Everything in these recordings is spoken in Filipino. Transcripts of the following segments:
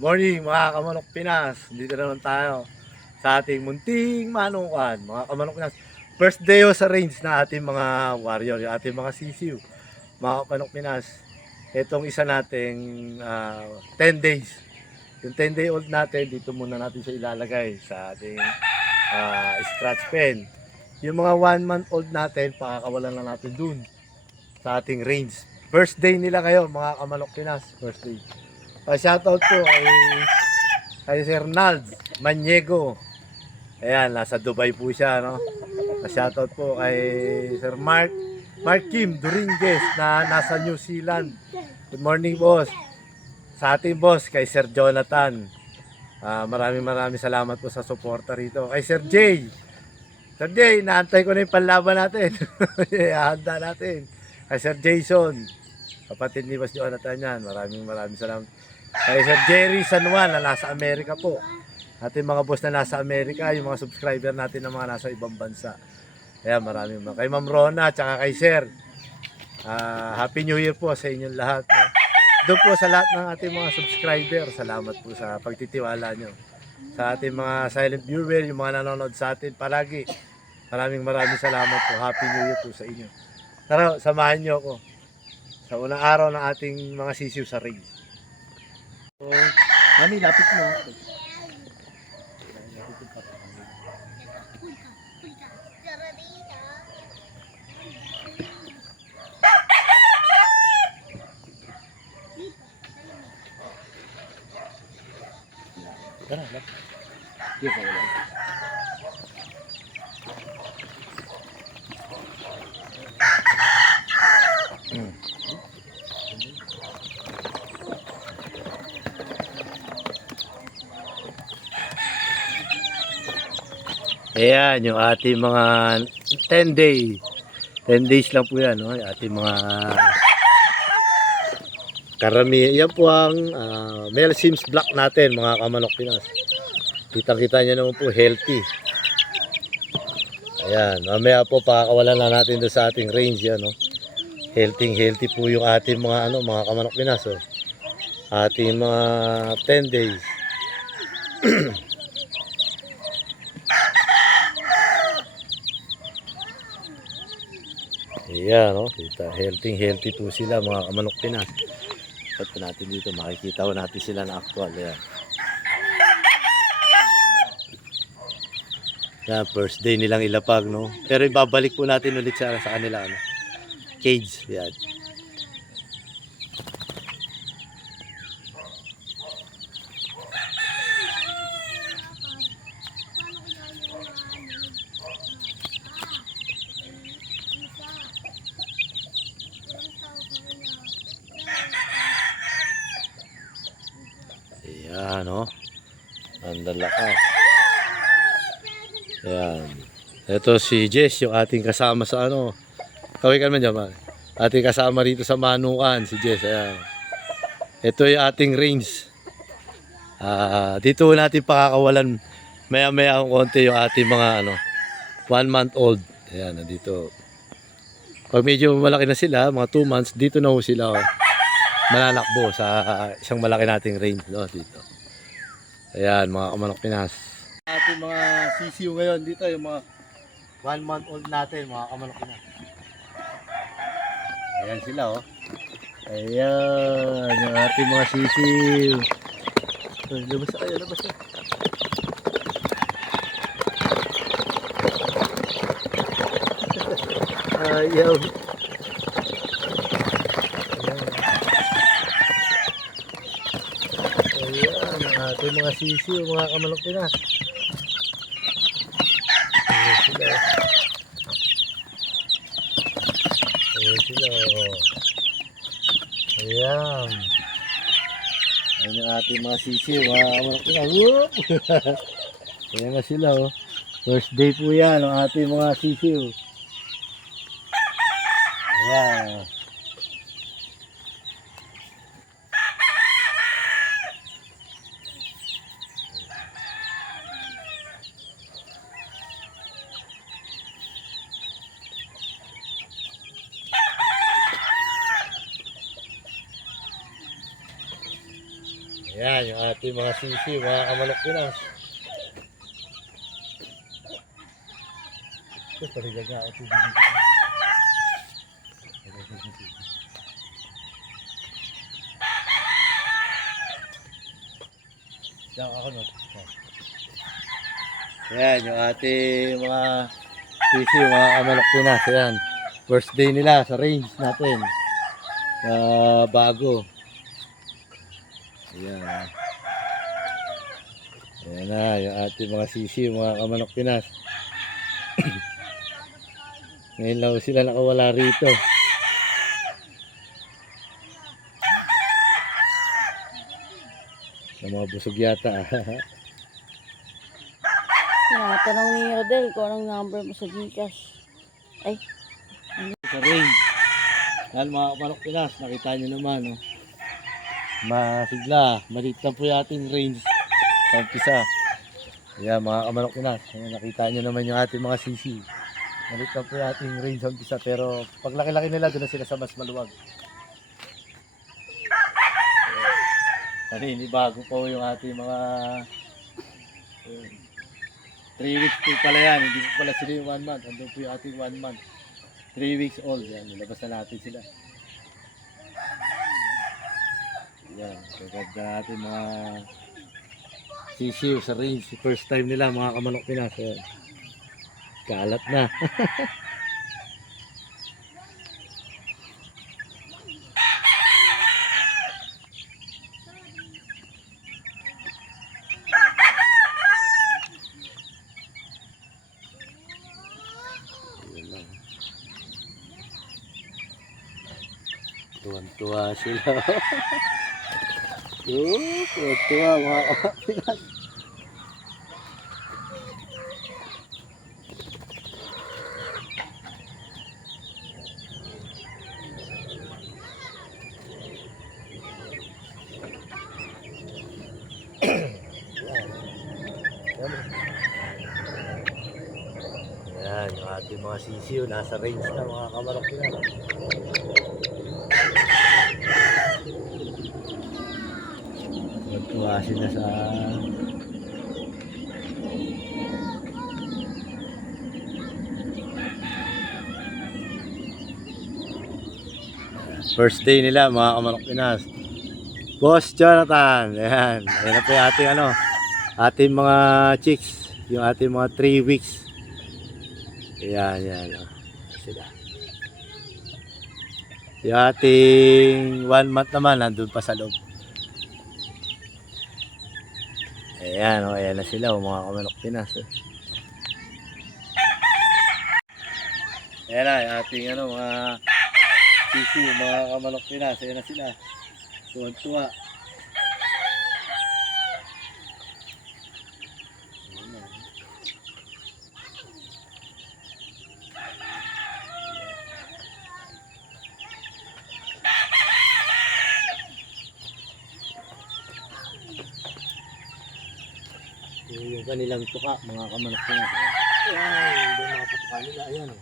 Morning mga Kamanok Pinas. Dito naman tayo sa ating munting manukan. Mga Kamanok Pinas. First day sa range na ating mga warrior, yung ating mga sisiw. Mga Kamanok Pinas. Itong isa nating ah, 10 days. Yung 10 day old natin, dito muna natin siya ilalagay sa ating ah, scratch pen. Yung mga 1 month old natin, pakakawalan lang natin dun sa ating range. First day nila kayo, mga Kamanok Pinas. First day. Uh, shoutout po kay, kay Sir Nald Maniego. Ayan, nasa Dubai po siya, no? Uh, shoutout po kay Sir Mark Mark Kim Doringuez na nasa New Zealand. Good morning, boss. Sa ating boss, kay Sir Jonathan. Ah, maraming maraming salamat po sa suporta rito. Kay Sir Jay. Sir Jay, naantay ko na yung panlaban natin. Handa natin. Kay Sir Jason. Kapatid ni Boss Jonathan yan. Maraming maraming salamat. Kay Sir Jerry San Juan na nasa Amerika po. Ating mga boss na nasa Amerika, yung mga subscriber natin na mga nasa ibang bansa. Kaya maraming mga. Kay Ma'am Rona, tsaka kay Sir. ah, Happy New Year po sa inyong lahat. No? Doon po sa lahat ng ating mga subscriber, salamat po sa pagtitiwala nyo. Sa ating mga silent viewer, yung mga nanonood sa atin palagi. Maraming maraming salamat po. Happy New Year po sa inyo. Tara, samahan nyo ako sa unang araw ng ating mga sisiw sa ring. So, mami, lapit mo. Ayan, yung ating mga 10 day. 10 days lang po yan, no? Yung ating mga karami. Yan po ang ah, male Sims Black natin, mga kamanok Pinas. Kitang-kita nyo naman po, healthy. Ayan, mamaya po pakakawalan na natin doon sa ating range yan, no? Healthy, healthy po yung ating mga ano, mga kamanok Pinas, oh. Ating mga 10 days. Ayan, no? Kita, healthy, healthy po sila, mga kamanok Pinas. Pat po natin dito, makikita ko natin sila na actual. Ayan. Yan, first day nilang ilapag, no? Pero ibabalik po natin ulit sa, sa kanila, ano? Cage, yan. Ayan, no? Ang lakas. Ayan. Ito si Jess, yung ating kasama sa ano. Kaway ka naman dyan, man. Ating kasama rito sa Manukan, si Jess. Ayan. Ito yung ating range. Ah, dito natin pakakawalan maya-maya ang konti yung ating mga ano, one month old. Ayan, nandito. Pag medyo malaki na sila, mga 2 months, dito na ho sila oh, mananakbo sa isang malaki nating range no, dito. Ayan, mga kamanok Pinas. Ating mga sisiw ngayon dito, yung mga one month old natin, mga kamanok Pinas. Ayan sila, oh. Ayan, yung ating mga sisiw. Ay, labas kayo, labas na. Ayaw. Ang ating mga sisiw, mga kamanok Pinas. Ayan sila. Ayan sila. oh. Ayan. Ayan yung ating mga sisiw, mga kamanok Pinas. Ayan na sila, oh. First day po yan, ang ating mga sisiw. Ayan. Ayan, yung ating mga sisi, mga kamanok Pinas. Ito, parilag nga ako tubig dito. Diyan ako no. Ayan, yung ating mga sisi, mga kamanok Pinas. Ayan, first day nila sa range natin. Na bago. Ayan. Ayan na, yung ating mga sisi, mga kamanok Pinas. Ngayon lang sila nakawala rito. Sa mga busog yata. Tinatanong ni Rodel kung anong number mo sa Gcash. Ay, sa range. Yan mga kamanok Pinas, nakita nyo naman. Oh. Masigla, maliit lang po yung range sa umpisa. Yan mga kamanok Pinas, Ayan, nakita nyo naman yung ating mga sisi. Maliit lang po yung range sa umpisa pero pag laki-laki nila, doon na sila sa mas maluwag. Kanini, bago po yung ating mga 3 weeks po pala yan, hindi po pala sila yung 1 month. Andun po yung ating 1 month. 3 weeks old. Yan, nilabas na natin sila. Yan, kaganda natin mga sisiw sa range. First time nila mga kamanok Pinas. Yan. Kalat na. Tuwan-tuwa sila. Oo, tuwan-tuwa mga kapilas. Yan, yung ating mga sisiyo, nasa range na mga kamarok nila. Sila sa... First day nila mga kamarok Pinas. Boss Jonathan, ayan. Ayan na po yung ating ano, ating mga chicks. Yung ating mga 3 weeks. Ayan, ayan. oh. Sila. Yung ating 1 month naman, nandun pa sa loob. Ayan, oh, ayan na sila, oh, mga kamanok Pinas. Oh. Ayan na, ating ano, mga sisi, mga kamanok Pinas. Ayan na sila. Tuwan-tuwa. Yung, kanilang tuka, mga kamanok na. Ayan, yung mga tuka nila. Ayan. oh.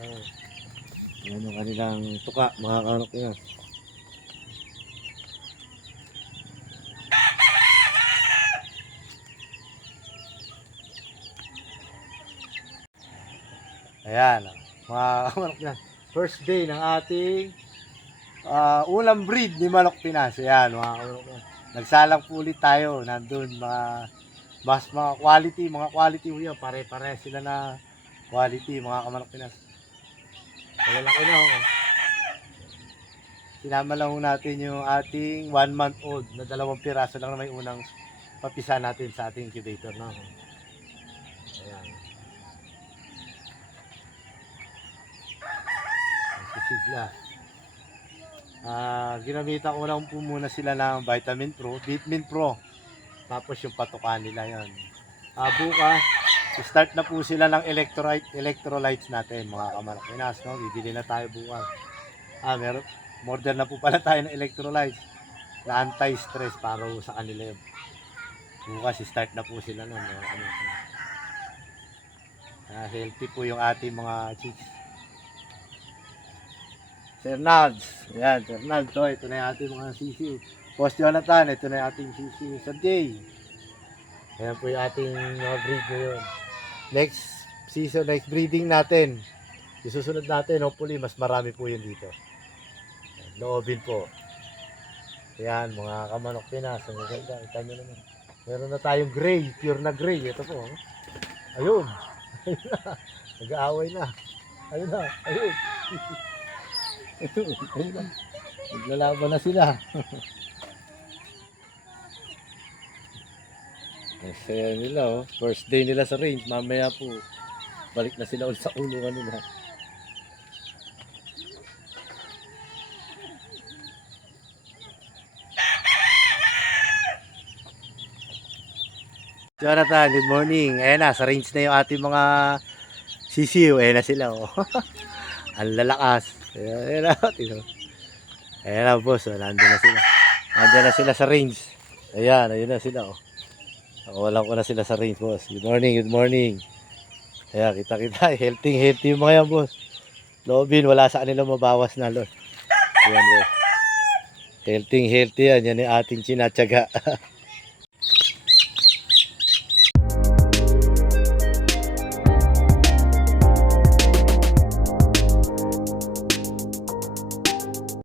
Ayan. Ayan yung kanilang tuka, mga kamanok na. Ayan, mga kamanok na. First day ng ating ah, unang breed ni Manok Pinas. Ayan, mga kamanok na. Nagsalang po ulit tayo. Nandun, mga mas mga quality, mga quality ho yan. Pare-pare sila na quality, mga kamanok Pinas. Malalaki na ho. Sinama lang natin yung ating one month old na dalawang piraso lang na may unang papisa natin sa ating incubator na. ho. Ayan. Sisigla. Ah, ginamitan ko lang po muna sila ng Vitamin Pro, Vitamin Pro. Tapos yung patukan nila yon. Ah, bukas, start na po sila ng electrolyte, electrolytes natin, mga kamanok Pinas, no? Bibili na tayo bukas. Ah, meron, order na po pala tayo ng electrolytes na anti-stress para sa kanila yun. Bukas, start na po sila nun, mga kamanok Pinas. Ah, healthy po yung ating mga chicks. Sir Nads. Ayan, Sir Nads. So, ito na yung ating mga sisiw. Boss Jonathan, ito na yung ating sisi sa day. Ayan po yung ating mga breed ngayon. Next season, next breeding natin. Yung susunod natin, hopefully, mas marami po yun dito. Loobin po. Ayan, mga kamanok Pinas. Ang maganda, kita nyo naman. Meron na tayong gray, pure na gray. Ito po. oh. Ayun. Ayun na. Nag-aaway na. Ayun na. Ayun. Ayun. Ayun na. Naglalaban na sila. Ang saya nila oh. First day nila sa range. Mamaya po, balik na sila ulit sa ulungan nila. Jonathan, good morning. Ayan na, sa range na yung ating mga sisiw. Ayan na sila oh. Ang lalakas. Ayan, ayan na. Mo. Ayan na boss, oh, nandun na sila. Nandun na sila sa range. Ayan, ayun na sila oh. Nakawalan ko na sila sa range, boss. Good morning, good morning. Ayan, kita-kita. Healthy, healthy yung mga yan, boss. Loobin, wala sa kanila mabawas na, Lord. Ayan, boss. Healthy, healthy yan. Yan yung ating sinatsaga.